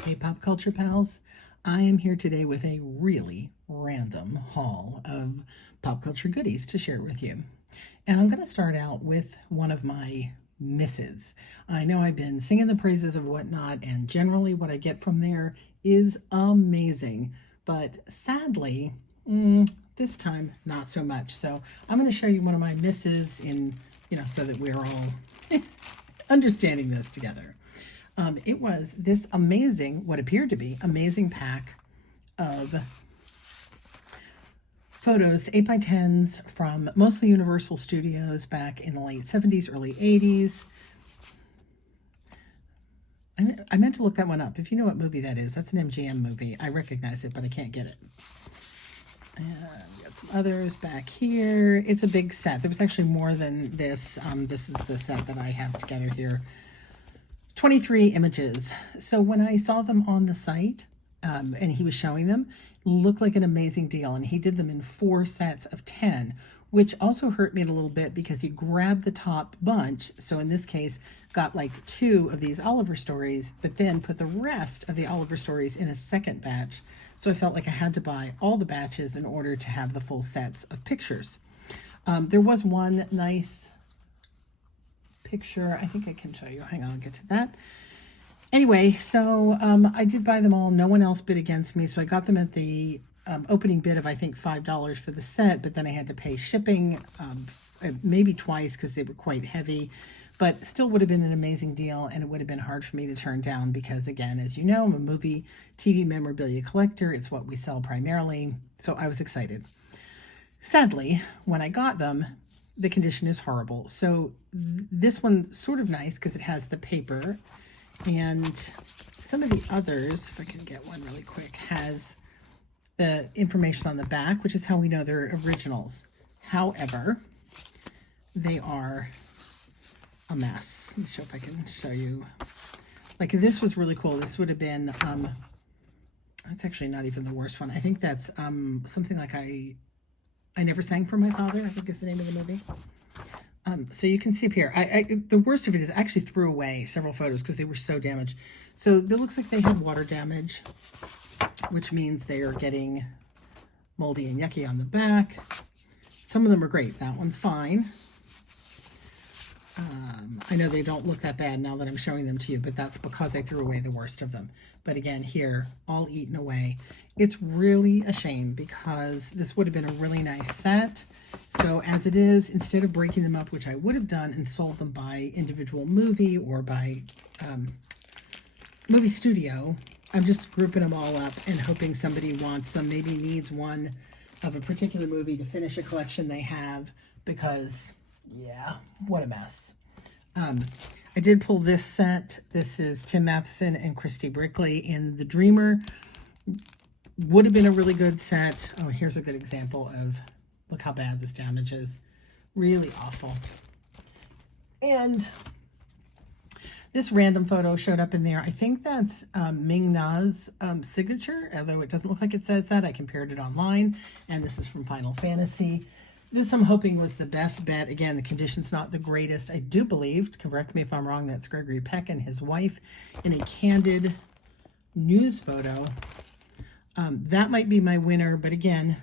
Hey, Pop Culture Pals. I am here today with a really random haul of pop culture goodies to share with you. And I'm going to start out with one of my misses. I know I've been singing the praises of Whatnot, and generally what I get from there is amazing. But sadly, this time, not so much. So I'm going to show you one of my misses so that we're all understanding this together. It was this amazing, what appeared to be amazing pack of photos, 8x10s from mostly Universal Studios back in the late 70s, early 80s. I meant to look that one up. If you know what movie that is, that's an MGM movie. I recognize it, but I can't get it. And we got some others back here. It's a big set. There was actually more than this. This is the set that I have together here. 23 images. So when I saw them on the site, and he was showing them, looked like an amazing deal. And he did them in 4 sets of 10, which also hurt me a little bit because he grabbed the top bunch. So in this case, got like 2 of these Oliver stories, but then put the rest of the Oliver stories in a second batch. So I felt like I had to buy all the batches in order to have the full sets of pictures. There was one nice picture. I think I can show you. Hang on, I'll get to that. Anyway, so I did buy them all. No one else bid against me, so I got them at the opening bid of, I think, $5 for the set, but then I had to pay shipping maybe twice because they were quite heavy, but still would have been an amazing deal, and it would have been hard for me to turn down because, again, as you know, I'm a movie, TV memorabilia collector. It's what we sell primarily, so I was excited. Sadly, when I got them, the condition is horrible. So this one's sort of nice because it has the paper, and some of the others, if I can get one really quick, has the information on the back, which is how we know they're originals. However, they are a mess. Let me show if I can show you. Like, this was really cool. This would have been, that's actually not even the worst one. I think that's something like I Never Sang for My Father, I think is the name of the movie. So you can see up here, the worst of it is I actually threw away several photos because they were so damaged. So it looks like they had water damage, which means they are getting moldy and yucky on the back. Some of them are great. That one's fine. I know they don't look that bad now that I'm showing them to you, but that's because I threw away the worst of them. But again, here, all eaten away. It's really a shame because this would have been a really nice set. So as it is, instead of breaking them up, which I would have done and sold them by individual movie or by movie studio, I'm just grouping them all up and hoping somebody wants them, maybe needs one of a particular movie to finish a collection they have, because yeah, what a mess. I did pull this set. This is Tim Matheson and Christy Brinkley in The Dreamer. Would have been a really good set. Oh, here's a good example of, look how bad this damage is. Really awful. And this random photo showed up in there. I think that's Ming Na's signature, although it doesn't look like it says that. I compared it online, and this is from Final Fantasy. This I'm hoping was the best bet. Again, the condition's not the greatest. I do believe, correct me if I'm wrong, that's Gregory Peck and his wife in a candid news photo. That might be my winner, but again,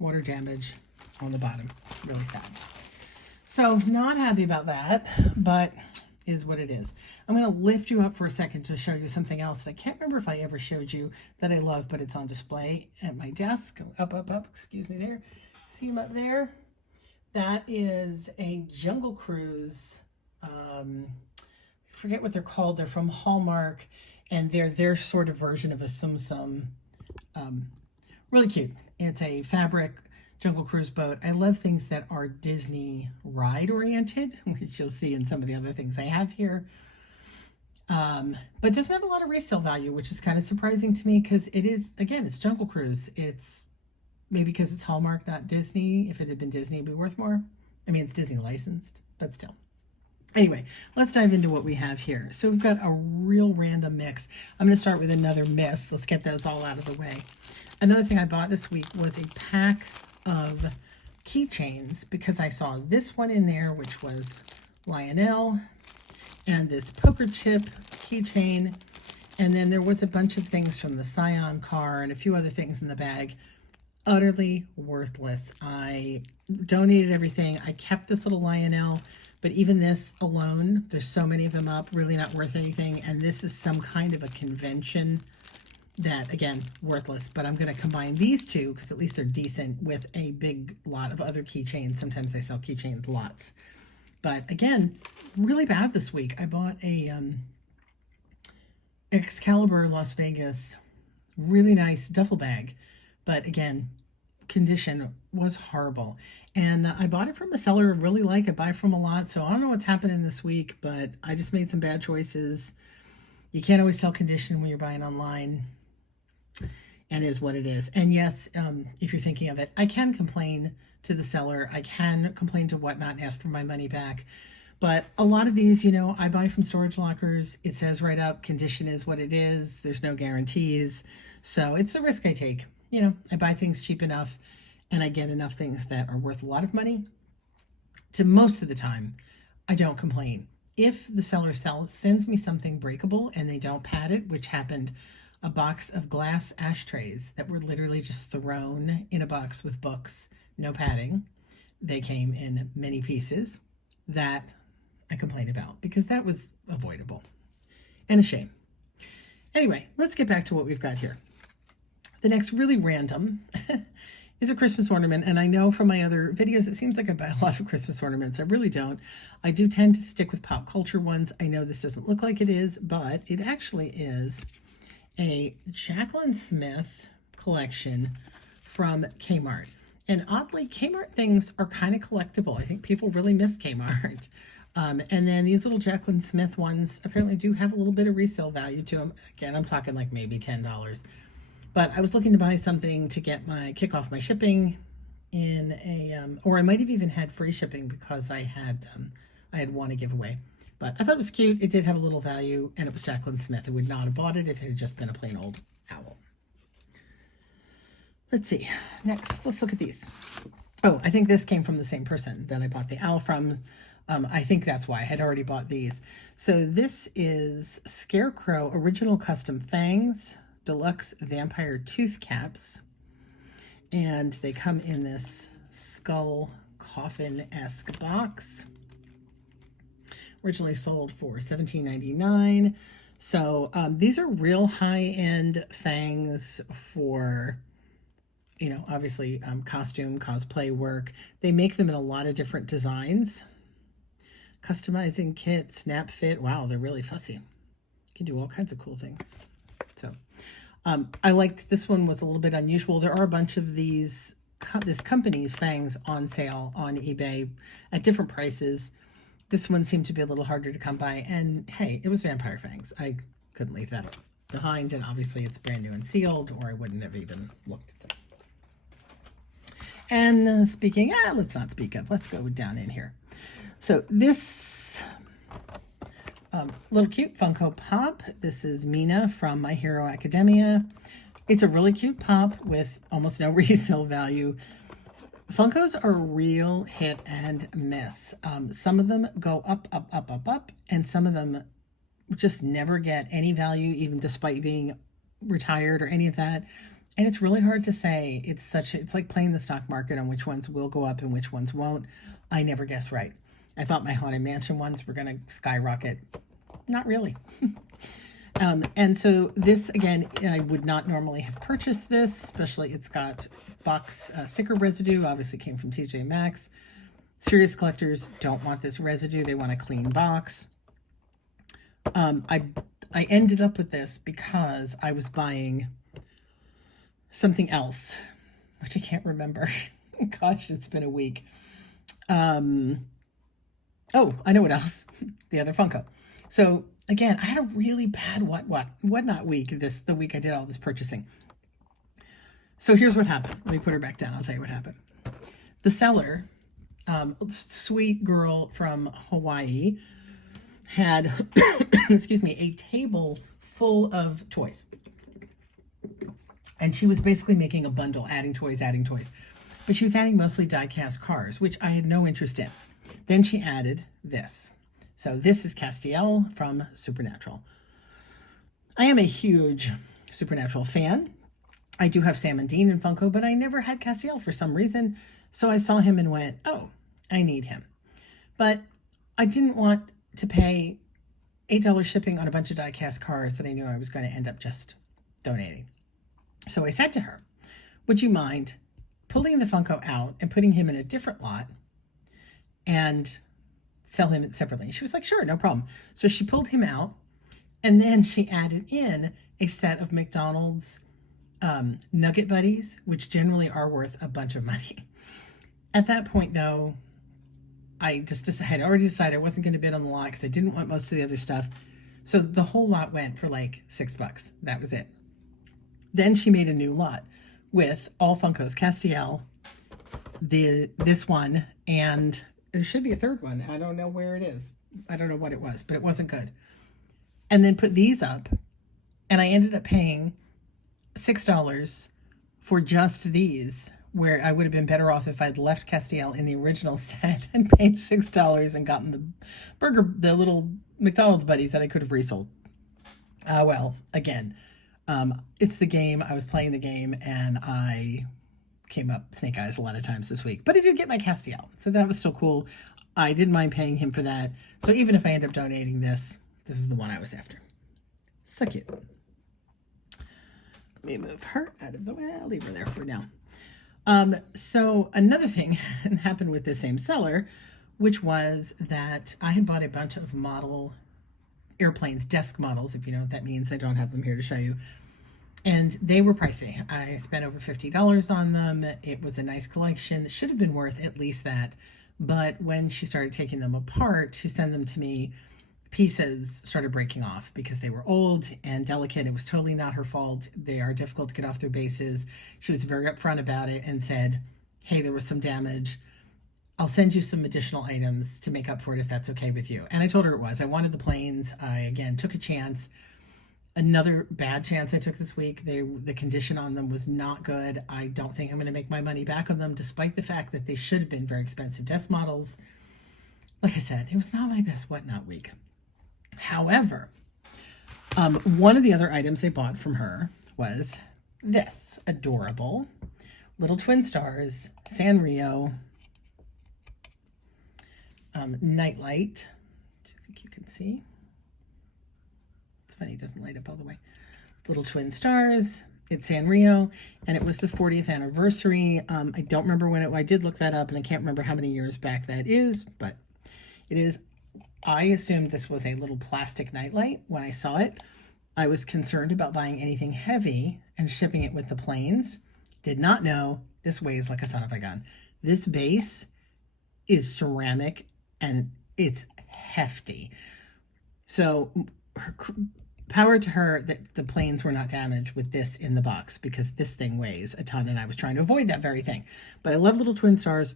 water damage on the bottom. Really sad. So not happy about that, but is what it is. I'm going to lift you up for a second to show you something else that I can't remember if I ever showed you that I love, but it's on display at my desk. Up, excuse me there. See them up there? That is a Jungle Cruise. I forget what they're called. They're from Hallmark, and they're their sort of version of a Tsum Tsum. Really cute. It's a fabric Jungle Cruise boat. I love things that are Disney ride oriented, which you'll see in some of the other things I have here. But doesn't have a lot of resale value, which is kind of surprising to me because it is, again, it's Jungle Cruise. It's maybe because it's Hallmark, not Disney. If it had been Disney, it'd be worth more. I mean, it's Disney licensed, but still. Anyway, let's dive into what we have here. So we've got a real random mix. I'm going to start with another miss. Let's get those all out of the way. Another thing I bought this week was a pack of keychains because I saw this one in there, which was Lionel, and this poker chip keychain. And then there was a bunch of things from the Scion car and a few other things in the bag. Utterly worthless. I donated everything. I kept this little Lionel, but even this alone, there's so many of them up, really not worth anything. And this is some kind of a convention that, again, worthless. But I'm going to combine these two because at least they're decent with a big lot of other keychains. Sometimes they sell keychains lots. But again, really bad this week. I bought a Excalibur Las Vegas, really nice duffel bag. But again, condition was horrible. And I bought it from a seller I really like. I buy from a lot. So I don't know what's happening this week, but I just made some bad choices. You can't always tell condition when you're buying online. And it is what it is. And yes, if you're thinking of it, I can complain to the seller. I can complain to Whatnot and ask for my money back. But a lot of these, you know, I buy from Storage Lockers. It says right up, condition is what it is. There's no guarantees. So it's the risk I take. You know, I buy things cheap enough and I get enough things that are worth a lot of money. To most of the time, I don't complain. If the seller sends me something breakable and they don't pad it, which happened, a box of glass ashtrays that were literally just thrown in a box with books, no padding. They came in many pieces. That I complain about because that was avoidable and a shame. Anyway, let's get back to what we've got here. The next really random is a Christmas ornament. And I know from my other videos, it seems like I buy a lot of Christmas ornaments. I really don't. I do tend to stick with pop culture ones. I know this doesn't look like it is, but it actually is a Jaclyn Smith collection from Kmart. And oddly, Kmart things are kind of collectible. I think people really miss Kmart. And then these little Jaclyn Smith ones apparently do have a little bit of resale value to them. Again, I'm talking like maybe $10. But I was looking to buy something to kick off my shipping in a, or I might have even had free shipping because I had one to give away. But I thought it was cute. It did have a little value, and it was Jaclyn Smith. I would not have bought it if it had just been a plain old owl. Let's see. Next, let's look at these. Oh, I think this came from the same person that I bought the owl from. I think that's why I had already bought these. So this is Scarecrow Original Custom Fangs Deluxe Vampire Tooth Caps. And they come in this skull coffin-esque box. Originally sold for $17.99. So these are real high-end fangs for, you know, obviously costume, cosplay work. They make them in a lot of different designs. Customizing kit, snap fit. Wow, they're really fussy. You can do all kinds of cool things. So I liked this one, was a little bit unusual. There are a bunch of this company's fangs on sale on eBay at different prices. This one seemed to be a little harder to come by, and hey, it was vampire fangs. I couldn't leave that behind, and obviously it's brand new and sealed, or I wouldn't have even looked at them. And let's not speak of, let's go down in here. So this little cute Funko Pop, this is Mina from My Hero Academia. It's a really cute pop with almost no resale value. Funkos are a real hit and miss. Some of them go up, and some of them just never get any value, even despite being retired or any of that. And it's really hard to say. It's like playing the stock market on which ones will go up and which ones won't. I never guess right. I thought my Haunted Mansion ones were going to skyrocket. Not really. And so this, again, I would not normally have purchased this, especially it's got box sticker residue, obviously came from TJ Maxx. Serious collectors don't want this residue. They want a clean box. I ended up with this because I was buying something else, which I can't remember. Gosh, it's been a week. Oh, I know what else. The other Funko. So again, I had a really bad whatnot week the week I did all this purchasing. So here's what happened. Let me put her back down. I'll tell you what happened. The seller, sweet girl from Hawaii, had, excuse me, a table full of toys. And she was basically making a bundle, adding toys. But she was adding mostly die-cast cars, which I had no interest in. Then she added this. So this is Castiel from Supernatural. I am a huge Supernatural fan. I do have Sam and Dean in Funko, but I never had Castiel for some reason. So I saw him and went, oh, I need him. But I didn't want to pay $8 shipping on a bunch of die-cast cars that I knew I was going to end up just donating. So I said to her, would you mind pulling the Funko out and putting him in a different lot and sell him separately? She was like, sure, no problem. So she pulled him out, and then she added in a set of McDonald's Nugget Buddies, which generally are worth a bunch of money. At that point, though, I had already decided I wasn't going to bid on the lot because I didn't want most of the other stuff. So the whole lot went for like $6. That was it. Then she made a new lot with all Funkos, Castiel, this one, and there should be a third one. I don't know where it is. I don't know what it was, but it wasn't good. And then put these up, and I ended up paying $6 for just these, where I would have been better off if I'd left Castiel in the original set and paid $6 and gotten the little McDonald's buddies that I could have resold. Well, again, it's the game. I was playing the game, and I came up snake eyes a lot of times this week. But I did get my Castiel, so that was still cool. I didn't mind paying him for that. So even if I end up donating this, this is the one I was after. So cute. Let me move her out of the way. I'll leave her there for now. So another thing happened with the same seller, which was that I had bought a bunch of model airplanes, desk models, if you know what that means. I don't have them here to show you. And they were pricey. I spent over $50 on them. It was a nice collection. It should have been worth at least that. But when she started taking them apart to send them to me, pieces started breaking off because they were old and delicate. It was totally not her fault. They are difficult to get off their bases. She was very upfront about it and said, hey, there was some damage. I'll send you some additional items to make up for it if that's okay with you. And I told her it was. I wanted the planes. I, again, took a chance. Another bad chance I took this week. The condition on them was not good. I don't think I'm going to make my money back on them, despite the fact that they should have been very expensive desk models. Like I said, it was not my best whatnot week. However, one of the other items I bought from her was this adorable little Twin Stars Sanrio nightlight. I think you can see. It's funny, it doesn't light up all the way. Little Twin Stars. It's Sanrio, and it was the 40th anniversary. I don't remember when I did look that up, and I can't remember how many years back that is, but it is. I assumed this was a little plastic nightlight when I saw it. I was concerned about buying anything heavy and shipping it with the planes. Did not know this weighs like a son of a gun. This base is ceramic and it's hefty. So power to her that the planes were not damaged with this in the box, because this thing weighs a ton and I was trying to avoid that very thing. But I love little Twin Stars.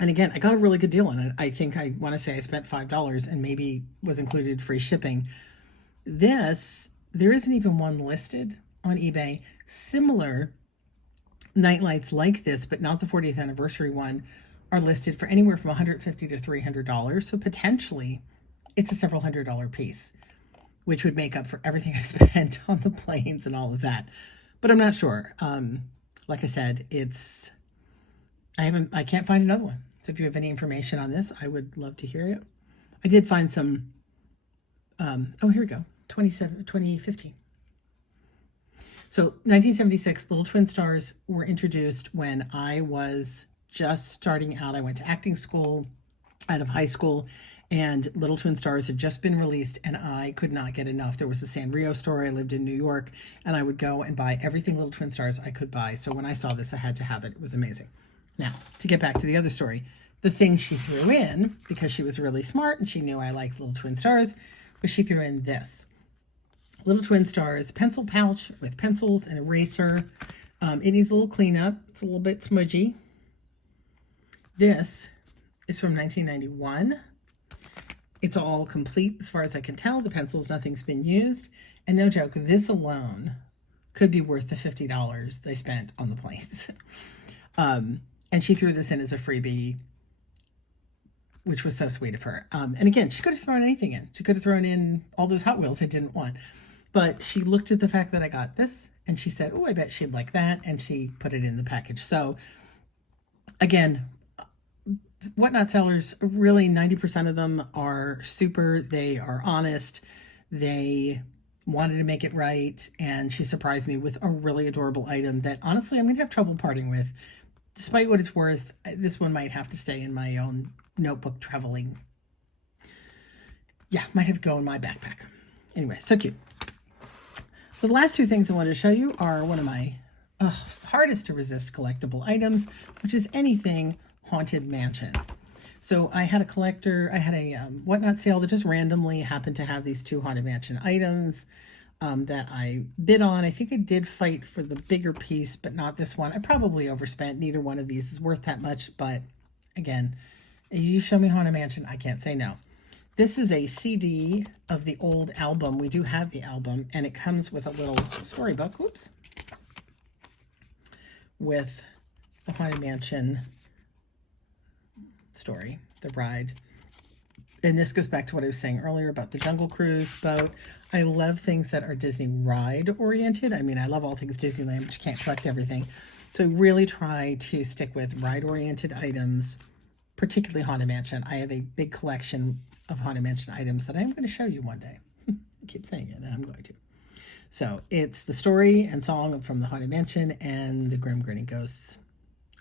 And again, I got a really good deal on it. I think I want to say I spent $5 and maybe was included free shipping. This, there isn't even one listed on eBay. Similar nightlights like this, but not the 40th anniversary one, are listed for anywhere from $150 to $300. So potentially it's a several $100 piece, which would make up for everything I spent on the planes and all of that. But I'm not sure. Like I said, I can't find another one. So if you have any information on this, I would love to hear it. I did find some, oh, here we go, 2015. So 1976, Little Twin Stars were introduced when I was just starting out. I went to acting school out of high school, and Little Twin Stars had just been released, and I could not get enough. There was a Sanrio store. I lived in New York, and I would go and buy everything Little Twin Stars I could buy. So when I saw this, I had to have it. It was amazing. Now, to get back to the other story, the thing she threw in, because she was really smart and she knew I liked Little Twin Stars, was she threw in this. Little Twin Stars pencil pouch with pencils and eraser. It needs a little cleanup. It's a little bit smudgy. This is from 1991. It's all complete as far as I can tell. The pencils, nothing's been used. And no joke, this alone could be worth the $50 they spent on the planes. And she threw this in as a freebie, which was so sweet of her. And again, she could have thrown anything in. She could have thrown in all those Hot Wheels I didn't want. But she looked at the fact that I got this and she said, oh, I bet she'd like that. And she put it in the package. So again, Whatnot sellers, really 90% of them are super. They are honest. They wanted to make it right. And she surprised me with a really adorable item that honestly I'm going to have trouble parting with. Despite what it's worth, this one might have to stay in my own notebook traveling. Yeah, might have to go in my backpack. Anyway, so cute. So the last two things I wanted to show you are one of my hardest to resist collectible items, which is anything Haunted Mansion. So I had a Whatnot sale that just randomly happened to have these two Haunted Mansion items that I bid on. I think I did fight for the bigger piece, but not this one. I probably overspent. Neither one of these is worth that much, but again, you show me Haunted Mansion, I can't say no. This is a CD of the old album. We do have the album, and it comes with a little storybook, whoops, with the Haunted Mansion story, the ride. And this goes back to what I was saying earlier about the Jungle Cruise boat. I love things that are Disney ride oriented. I mean, I love all things Disneyland, but you can't collect everything. So I really try to stick with ride oriented items, particularly Haunted Mansion. I have a big collection of Haunted Mansion items that I'm going to show you one day. I keep saying it, and I'm going to. So it's the story and song from the Haunted Mansion and the Grim Grinning Ghosts.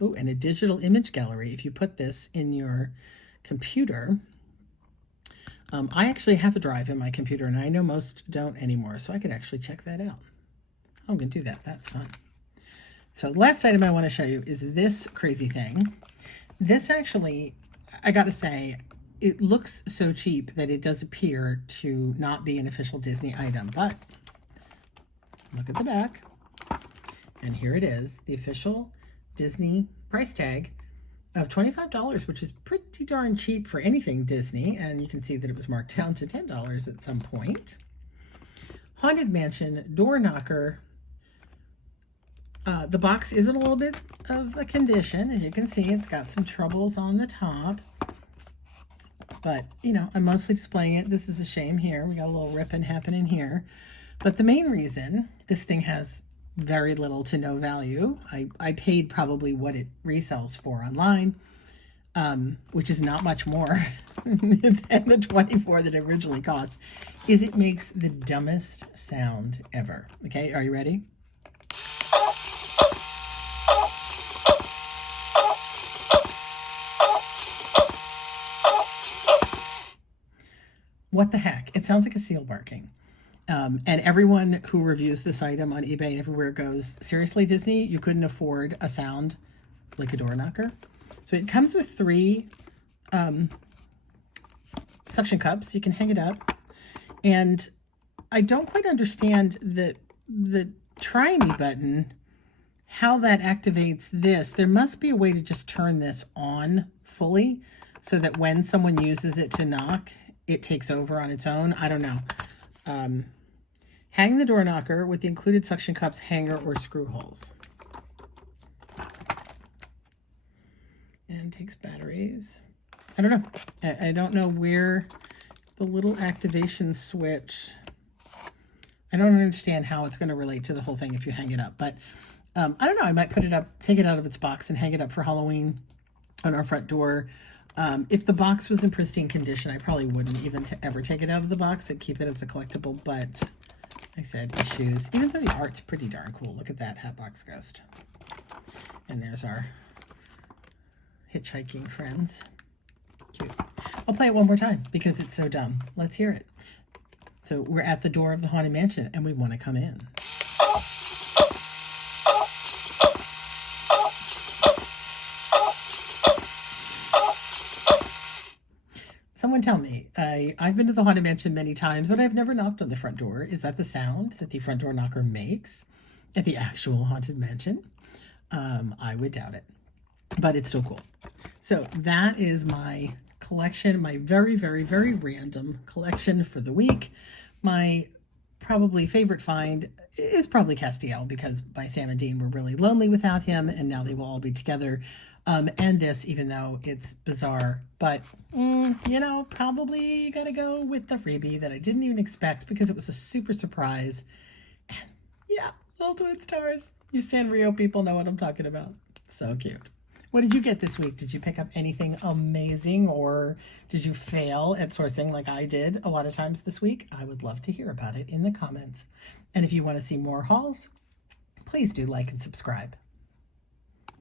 Oh, and a digital image gallery. If you put this in your computer, I actually have a drive in my computer, and I know most don't anymore, so I could actually check that out. I'm going to do that. That's fun. So the last item I want to show you is this crazy thing. This actually, I got to say, it looks so cheap that it does appear to not be an official Disney item, but look at the back, and here it is, the official Disney price tag of $25, which is pretty darn cheap for anything Disney, and you can see that it was marked down to $10 at some point. Haunted Mansion door knocker. The box is in a little bit of a condition. As you can see, it's got some troubles on the top, but you know, I'm mostly displaying it. This is a shame here. We got a little ripping happening here, but the main reason this thing has very little to no value, I paid probably what it resells for online, which is not much more than the $24 that it originally cost, is it makes the dumbest sound ever. Okay, are you ready? What the heck? It sounds like a seal barking. And everyone who reviews this item on eBay and everywhere goes, seriously, Disney, you couldn't afford a sound like a door knocker? So it comes with 3 suction cups. You can hang it up. And I don't quite understand the try me button, how that activates this. There must be a way to just turn this on fully so that when someone uses it to knock, it takes over on its own. I don't know. Hang the door knocker with the included suction cups, hanger, or screw holes. And takes batteries. I don't know. I don't know where the little activation switch, I don't understand how it's going to relate to the whole thing if you hang it up. But I don't know. I might put it up, take it out of its box and hang it up for Halloween on our front door. If the box was in pristine condition, I probably wouldn't even ever take it out of the box. I'd keep it as a collectible, but like I said, issues. Even though the art's pretty darn cool. Look at that Hatbox Ghost. And there's our hitchhiking friends. Cute. I'll play it one more time because it's so dumb. Let's hear it. So we're at the door of the Haunted Mansion and we want to come in. Someone tell me, I've been to the Haunted Mansion many times, but I've never knocked on the front door. Is that the sound that the front door knocker makes at the actual Haunted Mansion? I would doubt it, but it's still cool. So that is my collection, my very, very, very random collection for the week. My probably favorite find is probably Castiel, because my Sam and Dean were really lonely without him, and now they will all be together. And this, even though it's bizarre, but probably gotta go with the freebie that I didn't even expect because it was a super surprise. And yeah, little twin stars. You Sanrio people know what I'm talking about. So cute. What did you get this week? Did you pick up anything amazing, or did you fail at sourcing like I did a lot of times this week? I would love to hear about it in the comments. And if you want to see more hauls, please do like and subscribe.